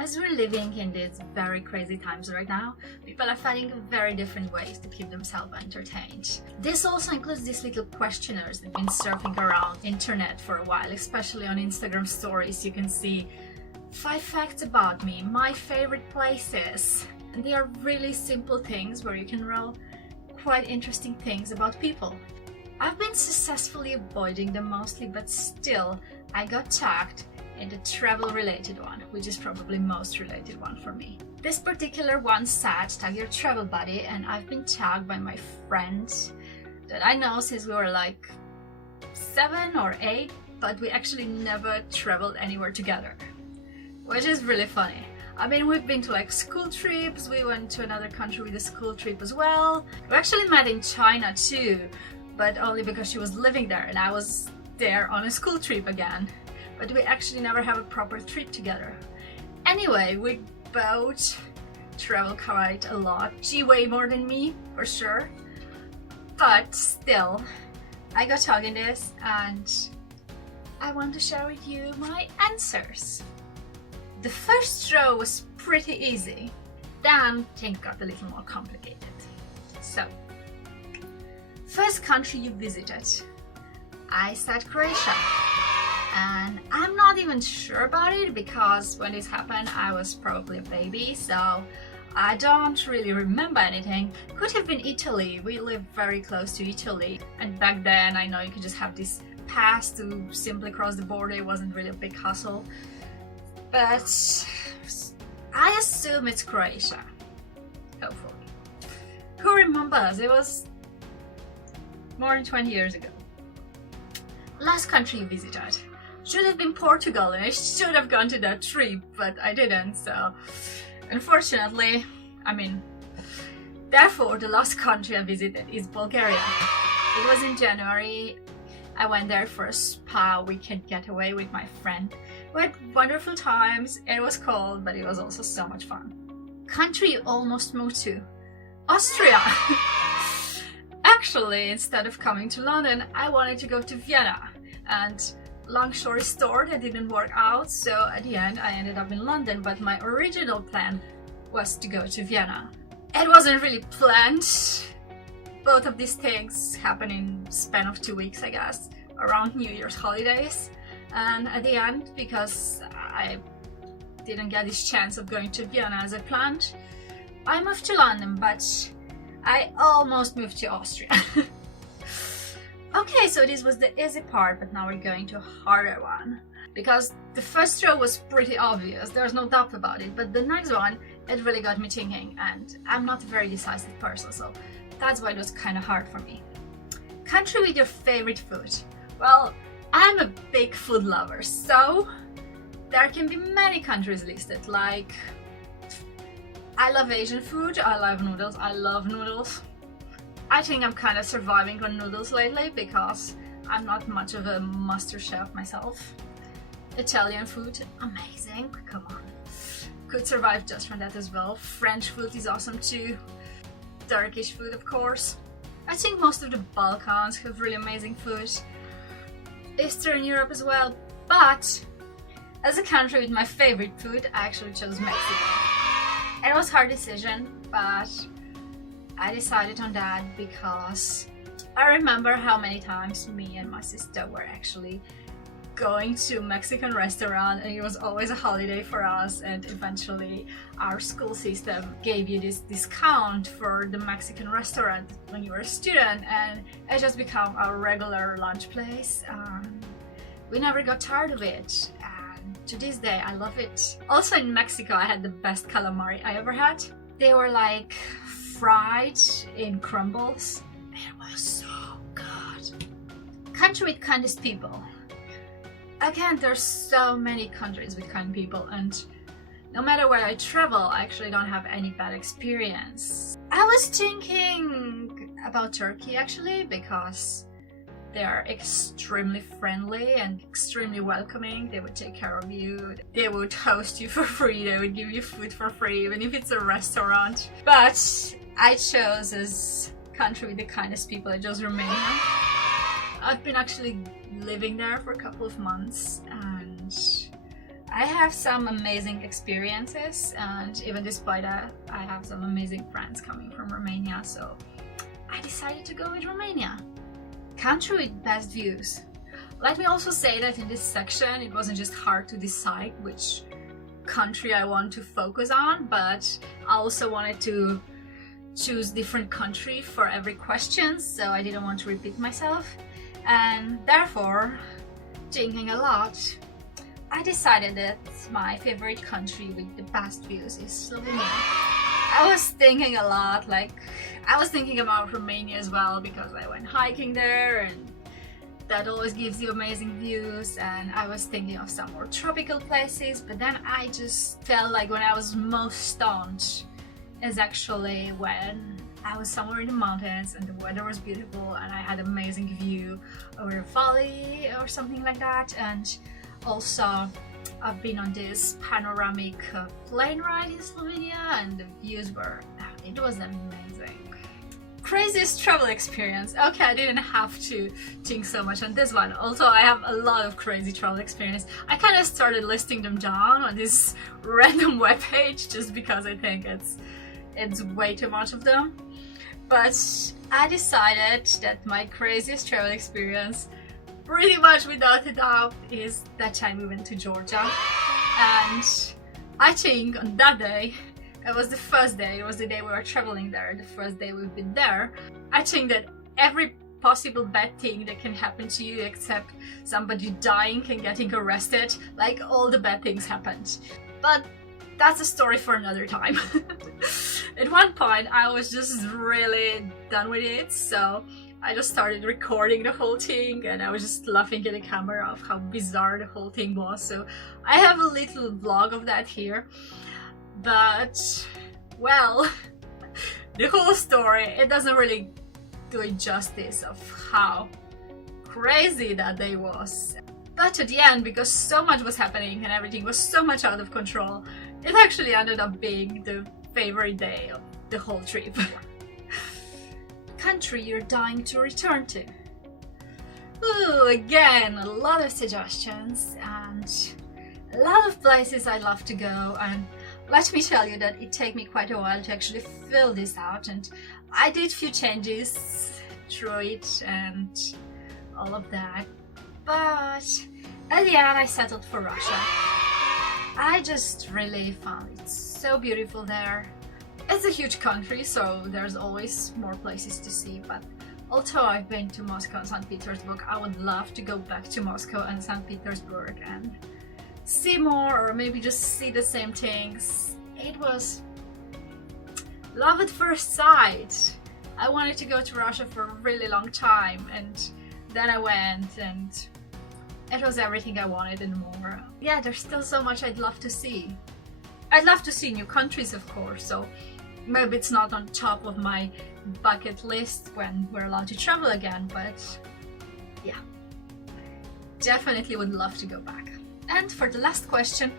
As we're living in these very crazy times right now, people are finding very different ways to keep themselves entertained. This also includes these little questionnaires that have been surfing around internet for a while, especially on Instagram stories. You can see 5 facts about me, my favorite places. And they are really simple things where you can roll quite interesting things about people. I've been successfully avoiding them mostly, but still I got tagged in the travel related one, which is probably most related one for me. This particular one said tag your travel buddy, and I've been tagged by my friends that I know since we were like 7 or 8, but we actually never traveled anywhere together, which is really funny. I mean, we've been to like school trips, we went to another country with a school trip as well. We actually met in China too, but only because she was living there and I was there on a school trip again. But we actually never have a proper trip together. Anyway, we both travel quite a lot. She way more than me, for sure. But still, I got tagged in this and I want to share with you my answers. The first row was pretty easy. Then things got a little more complicated. So, first country you visited. I said Croatia. And I'm not even sure about it because when this happened I was probably a baby, so I don't really remember anything. Could have been Italy, we live very close to Italy, and back then I know you could just have this pass to simply cross the border, it wasn't really a big hassle. But I assume it's Croatia, hopefully. Who remembers? It was more than 20 years ago. Last country you visited. Should have been Portugal and I should have gone to that trip, but I didn't, so unfortunately, therefore the last country I visited is Bulgaria. It was in January. I went there for a spa weekend getaway with my friend. We had wonderful times, it was cold, but it was also so much fun. Country you almost moved to. Austria! Actually, instead of coming to London, I wanted to go to Vienna, and long story short, that didn't work out, so at the end I ended up in London, but my original plan was to go to Vienna. It wasn't really planned. Both of these things happened in a span of 2 weeks, I guess, around New Year's holidays. And at the end, because I didn't get this chance of going to Vienna as I planned, I moved to London, but I almost moved to Austria. Okay, so this was the easy part, but now we're going to a harder one. Because the first row was pretty obvious, there's no doubt about it, but the next one, it really got me thinking, and I'm not a very decisive person, so that's why it was kind of hard for me. Country with your favorite food. Well, I'm a big food lover, so there can be many countries listed, like I love Asian food, I love noodles, I love noodles. I think I'm kind of surviving on noodles lately because I'm not much of a master chef myself. Italian food, amazing, come on. Could survive just from that as well. French food is awesome too. Turkish food, of course. I think most of the Balkans have really amazing food. Eastern Europe as well, but as a country with my favorite food, I actually chose Mexico. It was a hard decision, but I decided on that because I remember how many times me and my sister were actually going to a Mexican restaurant, and it was always a holiday for us, and eventually our school system gave you this discount for the Mexican restaurant when you were a student, and it just became our regular lunch place. We never got tired of it, and to this day I love it. Also in Mexico I had the best calamari I ever had. They were like fried in crumbles. It was so good. Country with kindest people. Again, there's so many countries with kind people, and no matter where I travel, I actually don't have any bad experience. I was thinking about Turkey actually, because they are extremely friendly and extremely welcoming. They would take care of you, they would host you for free, they would give you food for free, even if it's a restaurant. But I chose as country with the kindest people, I chose Romania. I've been actually living there for a couple of months, and I have some amazing experiences, and even despite that, I have some amazing friends coming from Romania, so I decided to go with Romania. Country with best views. Let me also say that in this section it wasn't just hard to decide which country I want to focus on, but I also wanted to choose different country for every question, so I didn't want to repeat myself. And therefore, thinking a lot, I decided that my favorite country with the best views is Slovenia. I was thinking a lot, like I was thinking about Romania as well because I went hiking there and that always gives you amazing views, and I was thinking of some more tropical places, but then I just felt like when I was most stoned is actually when I was somewhere in the mountains and the weather was beautiful and I had amazing view over a valley or something like that. And also I've been on this panoramic plane ride in Slovenia and the views were, it was amazing. Craziest travel experience. Okay, I didn't have to think so much on this one, although I have a lot of crazy travel experience. I kind of started listing them down on this random webpage just because I think it's way too much of them. But I decided that my craziest travel experience, pretty much without a doubt, is that time we went to Georgia. And I think on that day, it was the first day, it was the day we were traveling there, the first day we've been there. I think that every possible bad thing that can happen to you except somebody dying and getting arrested, like all the bad things happened. But that's a story for another time. At one point I was just really done with it, so I just started recording the whole thing and I was just laughing at the camera of how bizarre the whole thing was. So I have a little vlog of that here. But, well, the whole story, it doesn't really do it justice of how crazy that day was. But at the end, because so much was happening and everything was so much out of control, it actually ended up being the favorite day of the whole trip. Country you're dying to return to. Ooh, again, a lot of suggestions and a lot of places I'd love to go, and let me tell you that it took me quite a while to actually fill this out, and I did few changes through it and all of that, but at the end I settled for Russia. I just really found it so beautiful there. It's a huge country, so there's always more places to see, but although I've been to Moscow and St. Petersburg, I would love to go back to Moscow and St. Petersburg and see more, or maybe just see the same things. It was love at first sight. I wanted to go to Russia for a really long time, and then I went and it was everything I wanted and more. Yeah, there's still so much I'd love to see. I'd love to see new countries, of course, so maybe it's not on top of my bucket list when we're allowed to travel again, but yeah, definitely would love to go back. And for the last question,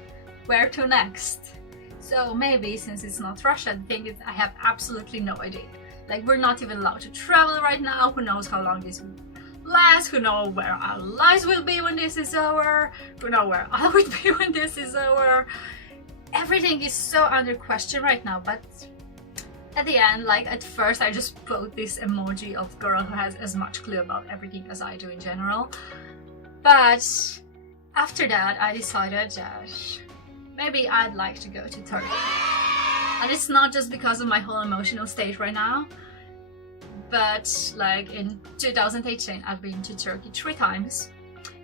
where to next? So maybe since it's not Russia, the thing is I have absolutely no idea. Like, we're not even allowed to travel right now. Who knows how long this will last? Who knows where our lives will be when this is over? Who knows where I will be when this is over? Everything is so under question right now, but at the end, like at first I just put this emoji of girl who has as much clue about everything as I do in general. But after that I decided that maybe I'd like to go to Turkey. And it's not just because of my whole emotional state right now, but like in 2018 I've been to Turkey 3 times,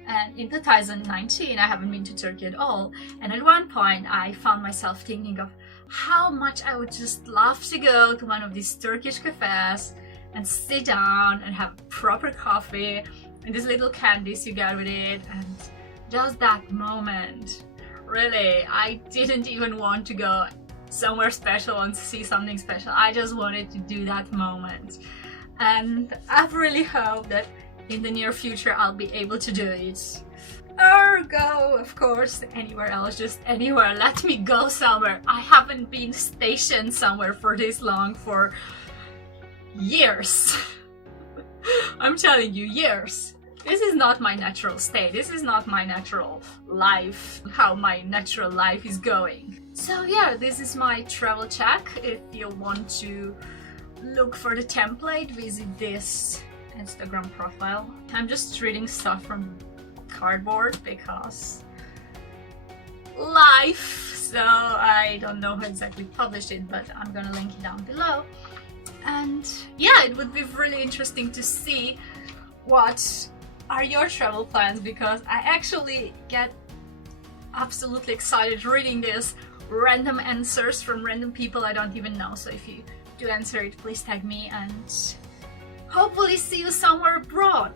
and in 2019 I haven't been to Turkey at all. And at one point I found myself thinking of how much I would just love to go to one of these Turkish cafes and sit down and have proper coffee and these little candies you get with it, and just that moment. Really, I didn't even want to go somewhere special and see something special. I just wanted to do that moment, and I really hope that in the near future I'll be able to do it. Or go, of course, anywhere else, just anywhere. Let me go somewhere. I haven't been stationed somewhere for this long for years. I'm telling you, years. This is not my natural state. This is not my natural life, how my natural life is going. So yeah, this is my travel check. If you want to look for the template, visit this Instagram profile. I'm just reading stuff from cardboard because life, so I don't know who exactly published it, but I'm gonna link it down below. And yeah, it would be really interesting to see what are your travel plans, because I actually get absolutely excited reading this random answers from random people I don't even know. So if you do answer it, please tag me, and hopefully see you somewhere abroad.